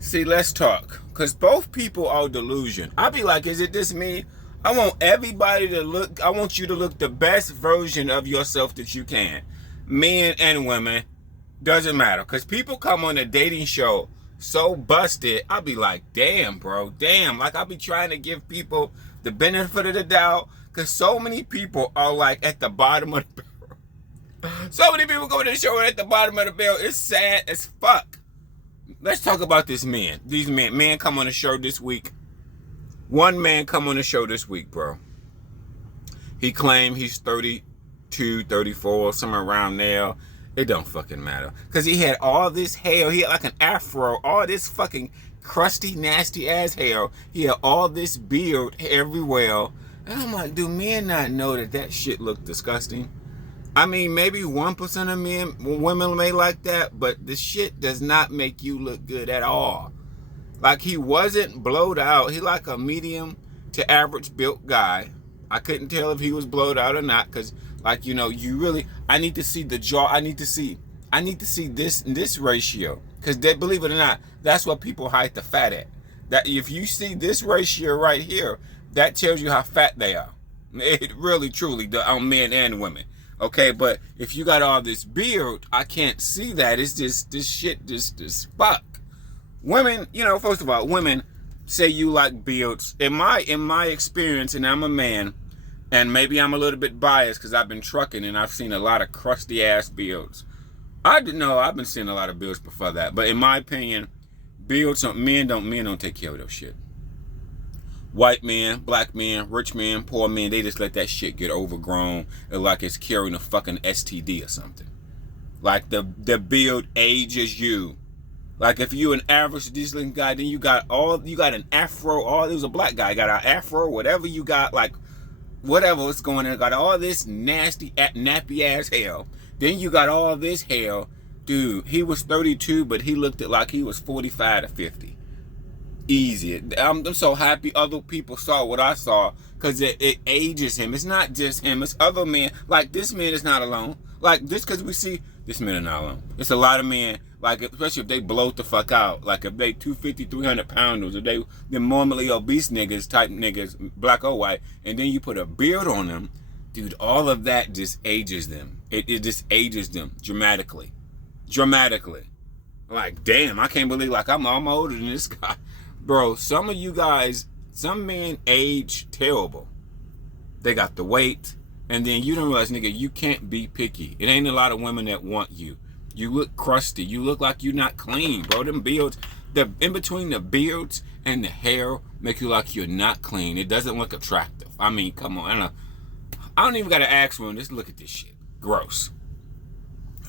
See, let's talk. Because both people are delusion. I be like, is it this me? I want everybody to look, I want you to look the best version of yourself that you can. Men and women, doesn't matter. Because people come on a dating show so busted, I'll be like, damn, bro, damn. Like, I'll be trying to give people the benefit of the doubt. Because so many people are like at the bottom of the barrel. So many people go to the show at the bottom of the barrel. It's sad as fuck. Let's talk about this man. These men. Man come on the show this week. One man come on the show this week, bro. He claimed he's 32, 34, somewhere around there. It don't fucking matter. Because he had all this hair. He had like an afro. All this fucking crusty, nasty ass hair. He had all this beard everywhere. And I'm like, do men not know that that shit look disgusting? I mean, maybe 1% of men, women may like that, but the shit does not make you look good at all. Like, he wasn't blowed out. He like a medium to average built guy. I couldn't tell if he was blowed out or not, because, like, you know, you really, I need to see the jaw. I need to see this ratio, because believe it or not, that's what people hide the fat at. That if you see this ratio right here, that tells you how fat they are. It really, truly, on men and women. Okay, but if you got all this beard, I can't see that. It's just this shit, this fuck. Women, you know, first of all, women say you like beards. In my experience, and I'm a man, and maybe I'm a little bit biased because I've been trucking and I've seen a lot of crusty ass beards. I didn't know I've been seeing a lot of beards before that, but in my opinion, beards, men don't take care of those shit. White men, black men, rich men, poor men, they just let that shit get overgrown like it's carrying a fucking STD or something. Like the beard ages you. Like if you an average decent guy, then you got an afro, it was a black guy, got an afro, whatever you got, like whatever was going on, got all this nasty, nappy ass hair. Then you got all this hair. Dude, he was 32, but he looked like he was 45 to 50. Easy. I'm so happy other people saw what I saw, because it ages him. It's not just him, it's other men. Like, this man is not alone. Like, just because we see this man is not alone. It's a lot of men, like, especially if they blow the fuck out. Like, if they 250, 300 pounders, if they're normally obese niggas, type niggas, black or white, and then you put a beard on them, dude, all of that just ages them. It just ages them dramatically. Dramatically. Like, damn, I can't believe, like, I'm older than this guy. Bro, some of you guys, some men age terrible. They got the weight, and then you don't realize, nigga, you can't be picky. It ain't a lot of women that want you. You look crusty. You look like you're not clean, bro. Them beards, in between the beards and the hair make you like you're not clean. It doesn't look attractive. I mean, come on. I don't even got to ask one. Just look at this shit. Gross.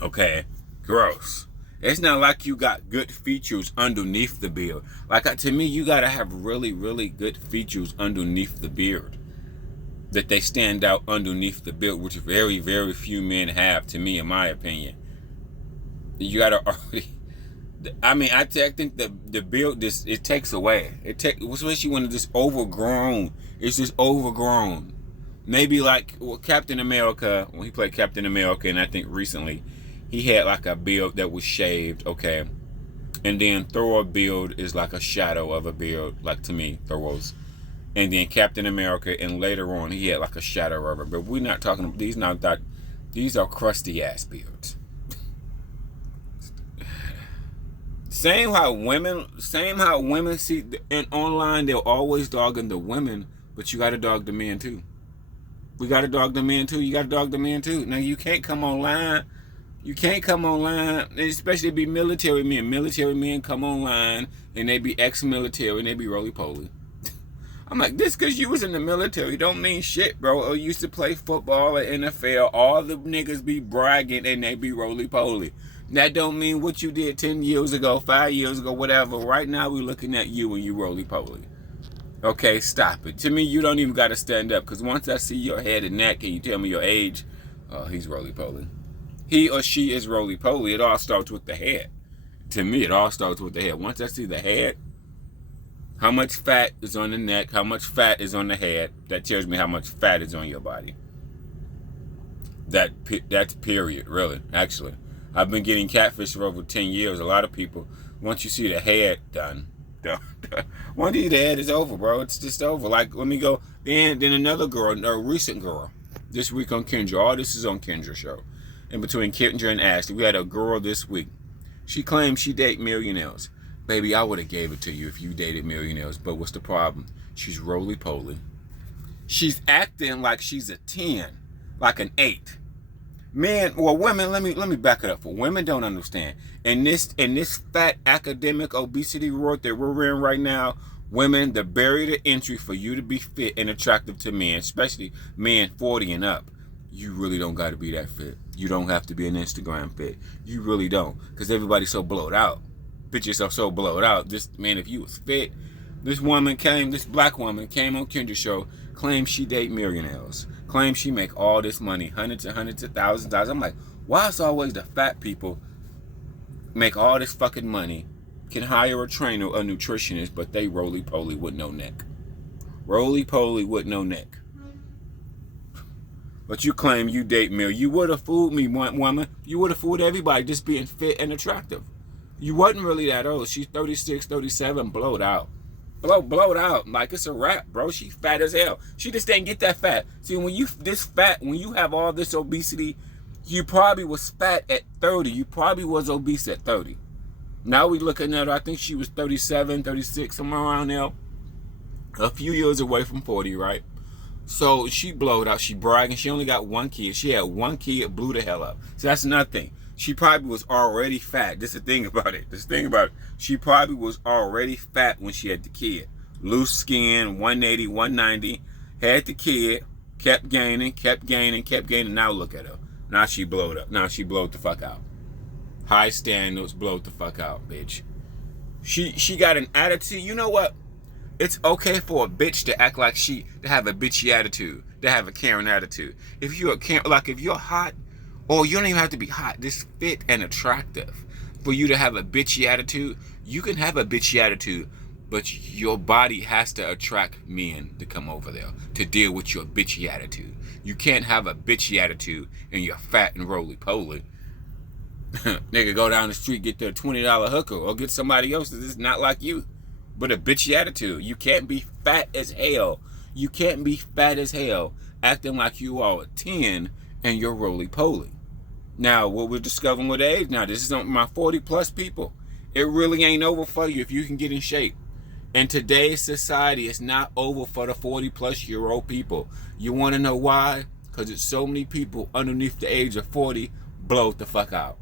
Okay? Gross. It's not like you got good features underneath the beard. Like, to me, you got to have really, really good features underneath the beard. That they stand out underneath the beard, which very, very few men have, to me, in my opinion. You got to already... I mean, I think the beard, it takes away. Especially when it's just overgrown. It's just overgrown. Maybe like Captain America, when he played Captain America, and I think recently... he had like a beard that was shaved, okay. And then Thor's beard is like a shadow of a beard, like to me, Thor's. And then Captain America, and later on, he had like a shadow of it. But we're not talking, these are crusty ass beards. Same how women see, and online, they're always dogging the women, but you gotta dog the men too. We gotta dog the men too. You gotta dog the men too. Now, you can't come online. You can't come online, especially be military men. Military men come online, and they be ex-military, and they be roly-poly. I'm like, this because you was in the military don't mean shit, bro. Or used to play football or NFL. All the niggas be bragging, and they be roly-poly. That don't mean what you did 10 years ago, 5 years ago, whatever. Right now, we're looking at you, and you roly-poly. Okay, stop it. To me, you don't even got to stand up, because once I see your head and neck, and you tell me your age, he's roly-poly. He or she is roly-poly. It all starts with the head. To me, it all starts with the head. Once I see the head, how much fat is on the neck, how much fat is on the head, that tells me how much fat is on your body. That's period, really, actually. I've been getting catfish for over 10 years. A lot of people Once you see the head done, once you see the head is over, bro. It's just over. Like, let me go. Then another girl, a recent girl, this week on Kendra. All this is on Kendra's show. In between Kendra and Ashley, we had a girl this week. She claimed she date millionaires. Baby, I would have gave it to you if you dated millionaires. But what's the problem? She's roly-poly. She's acting like she's a 10, like an 8. Men, well, women, let me back it up. For women don't understand. In this fat academic obesity world that we're in right now, women, the barrier to entry for you to be fit and attractive to men, especially men 40 and up, you really don't got to be that fit. You don't have to be an Instagram fit. You really don't, because everybody's so blowed out. Bitches are so blowed out. This man, if you was fit, this black woman came on Kendra's show, claimed she date millionaires, claimed she make all this money, hundreds and hundreds of thousands of dollars. I'm like, why is always the fat people make all this fucking money, can hire a trainer, a nutritionist, but they roly-poly with no neck. Roly-poly with no neck. But you claim you date Mill. You would have fooled me, woman. You would have fooled everybody just being fit and attractive. You wasn't really that old. She's 36, 37, blowed out. Blowed out. Like, it's a wrap, bro. She fat as hell. She just didn't get that fat. See, when you have all this obesity, you probably was fat at 30. You probably was obese at 30. Now we looking at her, I think she was 37, 36, somewhere around there. A few years away from 40, right? So she blowed out. She bragging. She only got one kid. She had one kid, blew the hell up. So that's another thing. She probably was already fat. This is the thing about it. She probably was already fat when she had the kid. Loose skin, 180, 190. Had the kid. Kept gaining. Now look at her. Now she blowed up. Now she blowed the fuck out. High standards, blowed the fuck out, bitch. She got an attitude. You know what? It's okay for a bitch to act like to have a bitchy attitude, to have a Karen attitude. If you're hot, or you don't even have to be hot, just fit and attractive. For you to have a bitchy attitude, you can have a bitchy attitude, but your body has to attract men to come over there to deal with your bitchy attitude. You can't have a bitchy attitude and you're fat and roly-poly. Nigga, go down the street, get their $20 hooker, or get somebody else that's not like you. But a bitchy attitude. You can't be fat as hell. You can't be fat as hell acting like you are a 10 and you're roly-poly. Now, what we're discovering with age now, this is on my 40-plus people. It really ain't over for you if you can get in shape. In today's society, it's not over for the 40-plus-year-old people. You want to know why? Because it's so many people underneath the age of 40 blow the fuck out.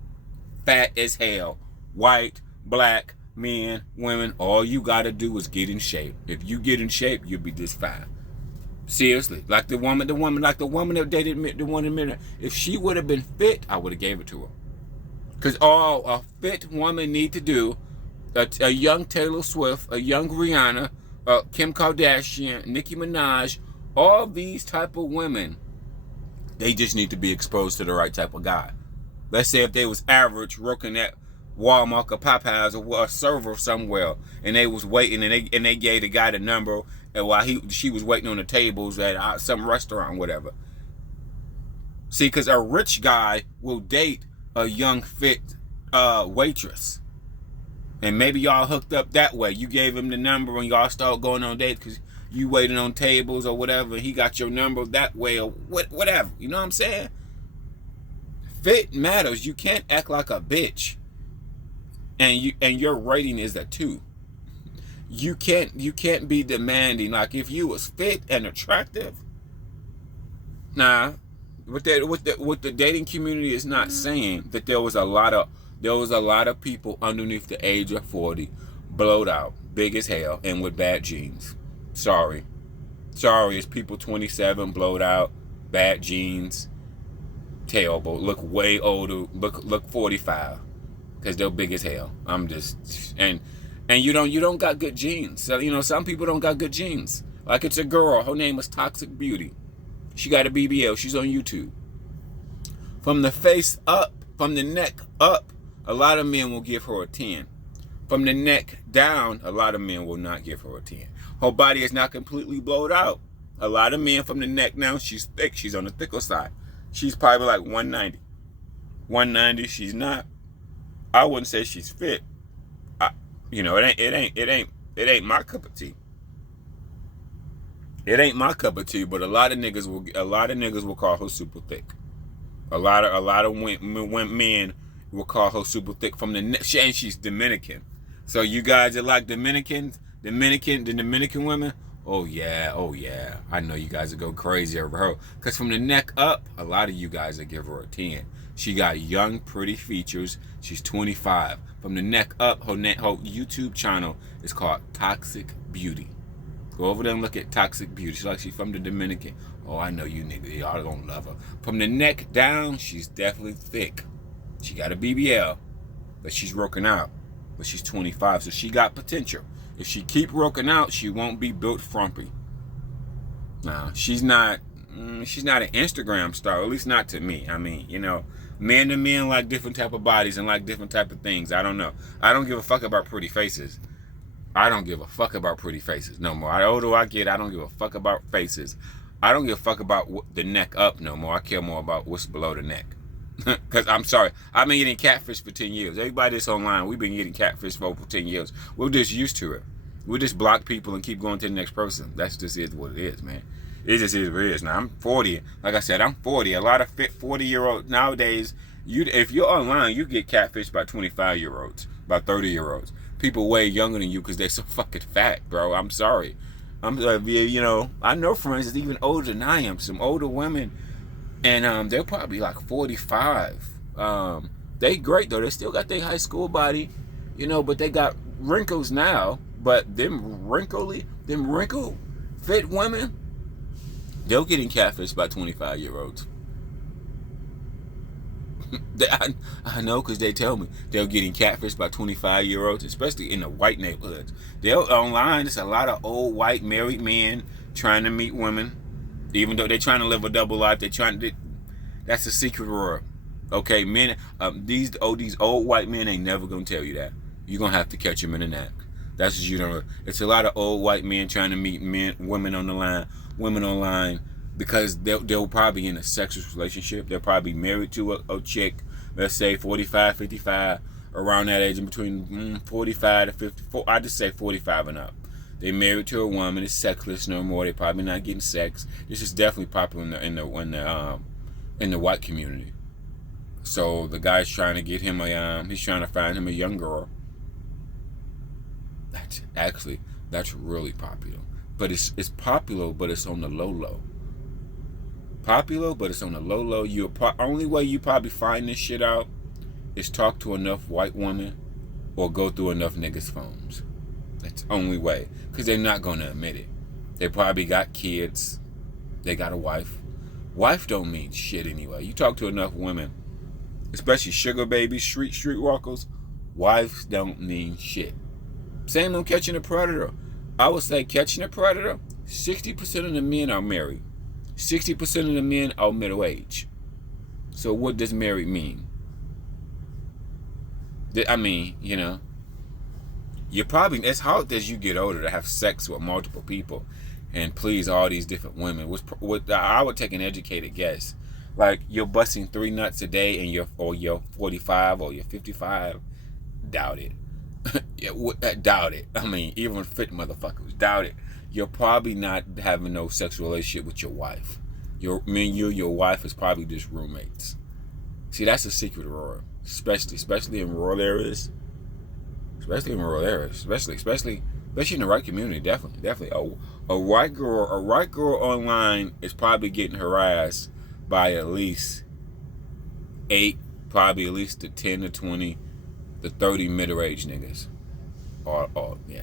Fat as hell. White, black, men, women, all you gotta do is get in shape. If you get in shape, you'll be just fine. Seriously, like the woman that dated the one in minute. If she would have been fit, I would have gave it to her. Cause all a fit woman need to do, a young Taylor Swift, a young Rihanna, Kim Kardashian, Nicki Minaj, all these type of women, they just need to be exposed to the right type of guy. Let's say if they was average, working at Walmart or Popeyes or a server somewhere, and they was waiting, and they gave the guy the number, and while she was waiting on the tables at some restaurant, whatever. See, because a rich guy will date a young fit waitress, and maybe y'all hooked up that way. You gave him the number, and y'all start going on dates because you waiting on tables or whatever. And he got your number that way or whatever. You know what I'm saying? Fit matters. You can't act like a bitch. And your rating is a 2. You can't be demanding. Like, if you was fit and attractive. Nah, what the dating community is not saying that there was a lot of people underneath the age of 40 blowed out, big as hell, and with bad genes. Sorry, it's people 27 blowed out, bad genes, terrible, look way older, look 45. Because they're big as hell. I'm just, and you don't got good genes. So, some people don't got good genes. Like, it's a girl, her name is Toxic Beauty. She got a BBL, she's on YouTube. From the face up, from the neck up, a lot of men will give her a 10. From the neck down, a lot of men will not give her a 10. Her body is not completely blowed out. A lot of men from the neck down, she's thick, she's on the thicker side. She's probably like 190. 190, she's not. I wouldn't say she's fit. You know, it ain't my cup of tea. It ain't my cup of tea, but a lot of niggas will call her super thick. A lot of men will call her super thick from the and she's Dominican. So you guys are like the Dominican women. Oh yeah. I know you guys will go crazy over her. Cause from the neck up, a lot of you guys will give her a 10. She got young, pretty features. She's 25. From the neck up, her YouTube channel is called Toxic Beauty. Go over there and look at Toxic Beauty. She's from the Dominican. Oh, I know you niggas. Y'all gonna love her. From the neck down, she's definitely thick. She got a BBL, but she's working out. But she's 25, so she got potential. If she keep working out, she won't be built frumpy. Nah, she's not an Instagram star, at least not to me. I mean, men to men like different type of bodies and like different type of things. I don't know. I don't give a fuck about pretty faces. I don't give a fuck about pretty faces no more. The older I get, I don't give a fuck about faces. I don't give a fuck about the neck up no more. I care more about what's below the neck. Because I'm sorry, I've been getting catfish for 10 years. Everybody that's online, we've been getting catfish for over 10 years. We're just used to it. We just block people and keep going to the next person. That's just is what it is, man. It just is what it is. Now, I'm 40. Like I said, I'm 40. A lot of fit 40-year-olds nowadays, if you're online, you get catfished by 25-year-olds, by 30-year-olds. People way younger than you because they're so fucking fat, bro. I'm sorry. I know friends that's even older than I am. Some older women, and they're probably like 45. They great though. They still got their high school body, but they got wrinkles now. But them wrinkled fit women, they're getting catfished by 25-year-olds. I know because they tell me they're getting catfished by 25-year-olds, especially in the white neighborhoods. They're online. There's a lot of old white married men trying to meet women, even though they're trying to live a double life. That's a secret world. Okay, men. These old white men ain't never gonna tell you that. You're gonna have to catch them in the neck. That's what you don't know. It's a lot of old white men trying to meet women online. Because they'll probably in a sexual relationship. They're probably married to a chick, let's say 45, 55, around that age, in between 45 to 54. I just say 45 and up. They married to a woman, it's sexless no more. They're probably not getting sex. This is definitely popular in the white community. So the guy's trying to get him he's trying to find him a young girl. That's really popular. But it's popular, but it's on the low. Popular, but it's on the low. Only way you probably find this shit out is talk to enough white women or go through enough niggas' phones. That's the only way. Because they're not going to admit it. They probably got kids. They got a wife. Wife don't mean shit anyway. You talk to enough women, especially sugar babies, street walkers, wives don't mean shit. Same on Catching a Predator. I would say Catching a Predator, 60% of the men are married. 60% of the men are middle age. So what does married mean? I mean, you're probably, it's hard as you get older to have sex with multiple people and please all these different women. I would take an educated guess. Like you're busting 3 nuts a day and you're 45 or you're 55. Doubt it. Doubt it. I mean, even fit motherfuckers, doubt it. You're probably not having no sexual relationship with your wife. Your wife is probably just roommates. See, that's a secret world, especially in rural areas. Especially in the right community. Definitely. A white girl online is probably getting harassed by at least 8, probably at least the 10 to 20, the 30 middle-aged niggas.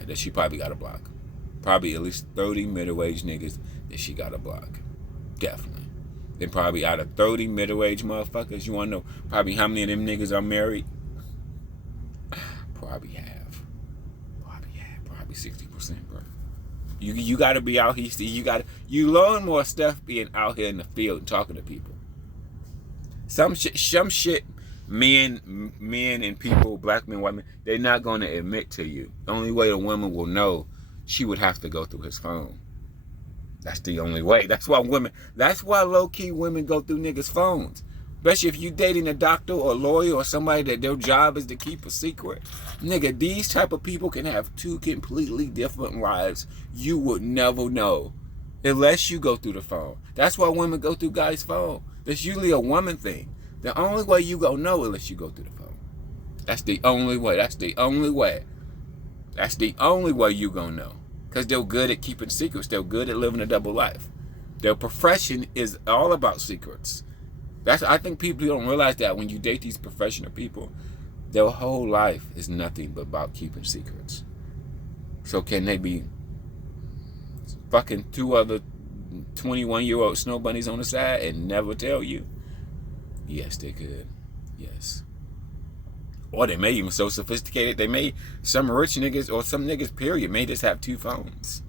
That she probably got a block. Probably at least 30 middle-aged niggas that she got a block. Definitely. Then probably out of 30 middle-aged motherfuckers, you want to know probably how many of them niggas are married? Probably half. Probably 60%, bro. You got to be out here. You learn more stuff being out here in the field and talking to people. Some shit, men and people, black men, white men, they're not going to admit to you. The only way a woman will know, she would have to go through his phone. That's the only way. That's why low-key women go through niggas' phones. Especially if you dating a doctor or a lawyer or somebody that their job is to keep a secret. Nigga, these type of people can have two completely different lives you would never know unless you go through the phone. That's why women go through guys' phone. That's usually a woman thing. The only way you gonna know unless you go through the phone. That's the only way. That's the only way. That's the only way you gonna know. Because they're good at keeping secrets. They're good at living a double life. Their profession is all about secrets. I think people don't realize that when you date these professional people, their whole life is nothing but about keeping secrets. So can they be fucking two other 21-year-old snow bunnies on the side and never tell you? Yes, they could. Yes. Or they may even so sophisticated, some rich niggas or some niggas, period, may just have two phones.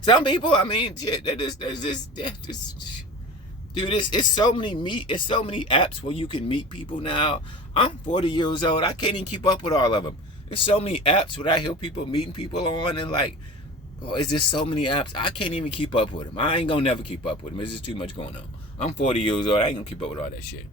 Some people, I mean, shit, dude, it's so many apps where you can meet people now. I'm 40 years old. I can't even keep up with all of them. There's so many apps where I hear people meeting people on, and like, oh, is there so many apps? I can't even keep up with them. I ain't gonna never keep up with them. There's just too much going on. I'm 40 years old. I ain't gonna keep up with all that shit.